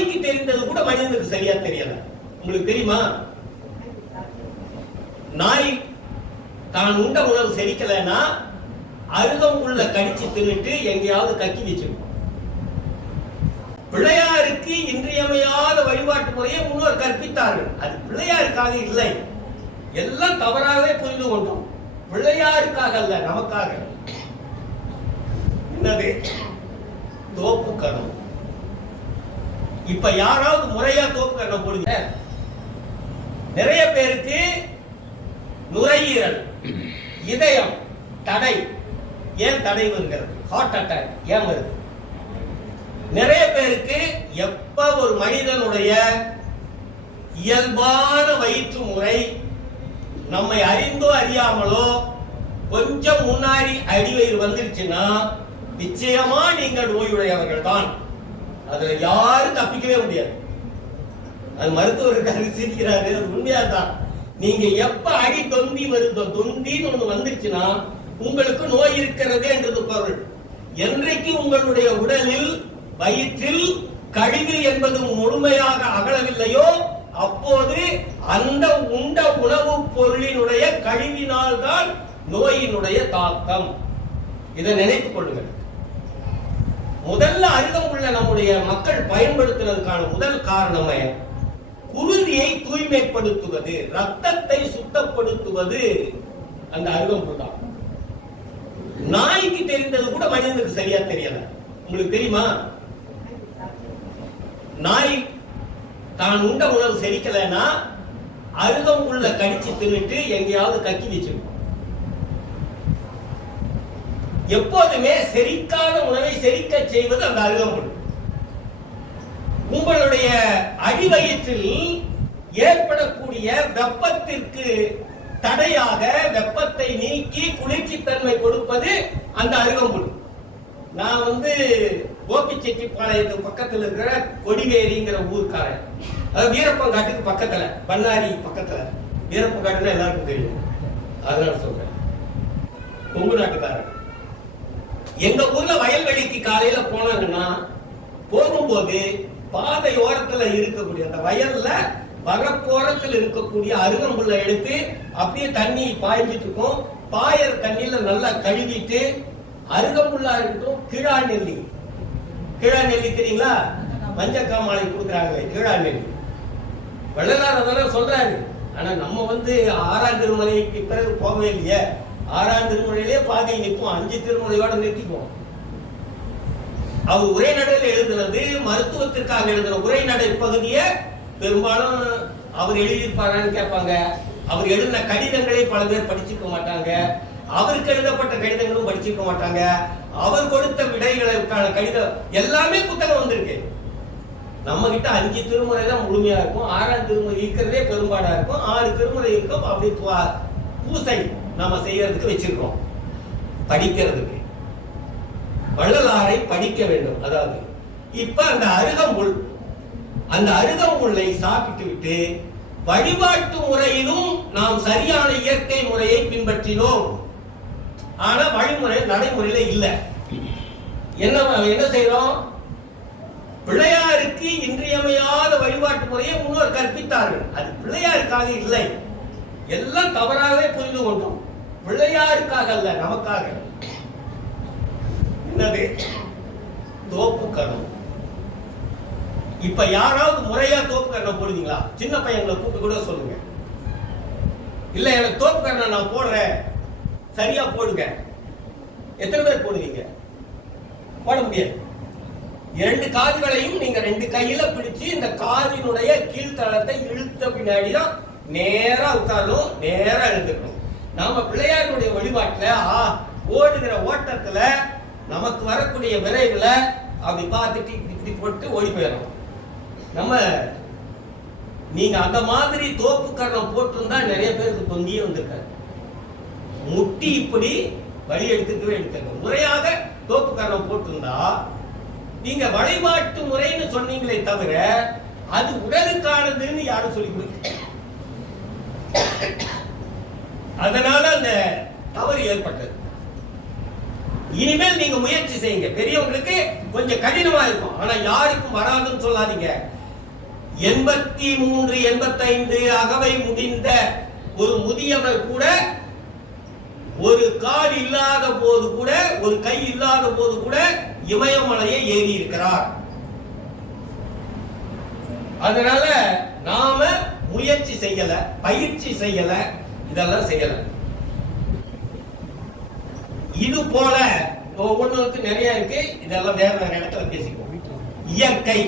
நாய்க்கு தெரிந்தது கூட மனிதனுக்கு சரியா தெரியல. உங்களுக்கு தெரியுமா? நாய் தான் உண்ட உணவு செரிக்கலைன்னா அருகம்புல்ல கடிச்சு தின்னுட்டு எங்கேயாவது கக்கி வச்சிருக்கும். பிள்ளையாருக்கு இன்றியமையாத வழிபாட்டு முறையை முன்னோர் கற்பித்தார்கள். அது பிள்ளையாருக்காக இல்லை. எல்லாம் தவறாகவே புரிந்து கொண்டோம். பிள்ளையாருக்காக அல்ல நமக்காக. என்னது? தோப்பு கணம். இப்ப யாராவது முறையா தோப்பு கண்ணம் போடுங்க நிறைய பேருக்கு நுரையீரல் இதயம் தடை. ஏன் தடை வருகிறது? ஹார்ட் அட்டாக் ஏன் வருது? நிறைய பேருக்கு எப்ப ஒரு மனிதனுடைய இயல்பான வயிற்று முறை நம்மை அறிந்தோ அறியாமலோ கொஞ்சம் முன்னாடி அடிவயிறு வந்துருச்சுன்னா நிச்சயமா நீங்கள் நோயுடையவர்கள் தான் அதுல யாரும் தப்பிக்கவே முடியாது. அது மருத்துவர்கள் சிரிக்கிறாரு அது உண்மையா தான் நீங்க எப்ப அடி தொந்தி வருதோ தொந்தின்னு ஒண்ணு வந்துருச்சுன்னா உங்களுக்கு நோய் இருக்கிறது என்றது பொருள். என்றைக்கு உங்களுடைய உடலில் வயிற்றில் கழிவு என்பது முழுமையாக அகலவில்லையோ அப்போது அந்த உண்ட உணவுப் பொருளினுடைய கழிவினால் தான் நோயினுடைய தாக்கம். இதை நினைத்துக் கொள்ளுங்கள். முதல்ல அருகம்புள்ள நம்முடைய மக்கள் பயன்படுத்துறதுக்கான முதல் காரணமே குருதியை தூய்மைப்படுத்துவது ரத்தத்தை சுத்தப்படுத்துவது அந்த அருகம் தான் நாய்க்கு தெரிந்தது கூட மனிதனுக்கு சரியா தெரியல. உங்களுக்கு தெரியுமா? நாய் தான் உண்ட உணவு செரிக்கலைன்னா உள்ள கடிச்சு தின்னுட்டு எங்கேயாவது கக்கி வச்சிருக்கும் எப்போதுமே செரிக்காத உணவை செரிக்க செய்வது அந்த அருகம்புல். உங்களுடைய அடிவயிற்றில் ஏற்படக்கூடிய வெப்பத்திற்கு தடையாக வெப்பத்தை நீக்கி குளிர்ச்சி தன்மை கொடுப்பது அந்த அருகம்புல். நான் வந்து கோபிச்செட்டிப்பாளையத்துக்கு பக்கத்தில் இருக்கிற கொடிவேரிங்கிற ஊர்க்காரன். அது வீரப்பங்காட்டுக்கு பக்கத்துல பண்ணாரி பக்கத்துல. வீரப்பங்காட்டுன்னா எல்லாருக்கும் தெரியும். அதனால சொல்றேன். கொங்கு நாட்டுக்காரன். எங்க ஊர்ல வயல்வெளிக்கு காலையில போனாங்கன்னா போகும்போது பாதை ஓரத்துல இருக்கக்கூடிய அந்த வயல்ல வரப்போரத்தில் இருக்கக்கூடிய அருகம்புல்ல எடுத்து அப்படியே தண்ணி பாய்ஞ்சிட்டு இருக்கும். பாயற தண்ணியில நல்லா கழுவிட்டு அருகம்புல்லா இருக்கட்டும் கிழா நெல்லி. கிழா நெல்லி தெரியுங்களா? மஞ்சள் காமாலை கொடுக்குறாங்களே கிழா நெல்லி. வெள்ளலார் அதெல்லாம் சொல்றாரு. ஆனா நம்ம வந்து ஆறாம் திருமலைக்கு பிறகு போகவே இல்லையே. ஆறாம் திருமுறையிலே பாதியில் நிற்போம் அஞ்சு திருமுறையோட நிறுத்திக்குவோம். அவர் உரைநடையில் எழுதுனது மருத்துவத்திற்காக எழுதின உரைநடை பகுதியை பெரும்பாலும் அவர் எழுதியிருப்பாரான்னு கேட்பாங்க. அவர் எழுதின கடிதங்களை பல பேர் படிச்சிருக்க மாட்டாங்க. அவருக்கு எழுதப்பட்ட கடிதங்களும் படிச்சிருக்க மாட்டாங்க. அவர் கொடுத்த விடைகளுக்கான கடிதம் எல்லாமே புத்தகம் வந்திருக்கு. நம்ம கிட்ட அஞ்சு திருமுறை தான் முழுமையா இருக்கும். ஆறாம் திருமுறை இருக்கிறதே பெரும்பாடா இருக்கும். ஆறு திருமுறை இருக்கும். அப்படி பூசை நம்ம செய்யறதுக்கு வச்சிருக்கோம். படிக்கிறதுக்கு. வள்ளலாரை படிக்க வேண்டும். அதாவது இப்ப அந்த அருகம்புல் அந்த அருகம்புல்லை சாப்பிட்டு விட்டு வழிபாட்டு முறையிலும் நாம் சரியான இயற்கை முறையை பின்பற்றினோம். ஆனா வழிமுறை நடைமுறையில இல்லை. என்ன என்ன செய்யறோம்? பிள்ளையாருக்கு இன்றியமையாத வழிபாட்டு முறையை முன்னோர் கற்பித்தார்கள். அது பிள்ளையாருக்காக இல்லை. எல்லாம் தவறாகவே புரிந்து கொண்டோம். பிள்ளையாருக்காக அல்ல நமக்காக. என்னது? தோப்பு கணம் இப்ப யாராவது முறையா தோப்பு கண்ணம் போடுவீங்களா? சின்ன பையன்களை கூப்பிட்டு கூட சொல்லுங்க. இல்ல எனக்கு தோப்பு கண்ணம் நான் போடுறேன். சரியா போடுங்க. எத்தனை பேர் போடுவீங்க? போட முடியாது. இரண்டு காதுகளையும் நீங்க ரெண்டு கையில பிடிச்சு இந்த காதினுடைய கீழ்த்தளத்தை இழுத்த பின்னாடி நேராக உட்காரும் நேராக எழுந்துக்கணும். நாம பிள்ளையாருடைய வழிபாட்டில் ஆ ஓடுகிற ஓட்டத்தில் நமக்கு வரக்கூடிய விரைவில் அப்படி பார்த்துட்டு இப்படி இப்படி போட்டு ஓடி போயிடணும். நம்ம நீங்கள் அந்த மாதிரி தோப்பு கரணம் போட்டிருந்தா நிறைய பேருக்கு தொங்கியே வந்திருக்காரு முட்டி இப்படி வழி எடுத்துக்கவே எடுத்துக்க முறையாக தோப்பு கரணம் போட்டிருந்தா நீங்க வழிபாட்டு முறைன்னு சொன்னீங்களே தவிர அது உடலுக்கானதுன்னு யாரும் சொல்லி கொடுக்க அதனால அந்த தவறு ஏற்பட்டது. இனிமேல் நீங்க முயற்சி செய்யுங்க. பெரியவங்களுக்கு கொஞ்சம் கடினமா இருக்கும். ஆனா யாருக்கும் வராதுன்னு சொல்லாதீங்க. எண்பத்தி மூன்று எண்பத்தைந்து அகவை முடிந்த ஒரு முதியவர் கூட ஒரு கால் இல்லாத போது கூட ஒரு கை இல்லாத போது கூட இமயமலையை ஏறி இருக்கிறார் அதனால நாம முயற்சி செய்யல பயிற்சி செய்யல இதெல்லாம் செய்யல. இது போல ஒவ்வொன்றுக்கு நிறைய இருக்கு. இதெல்லாம் வேற வேற இடத்துல பேசிக்குவோம். இயற்கை.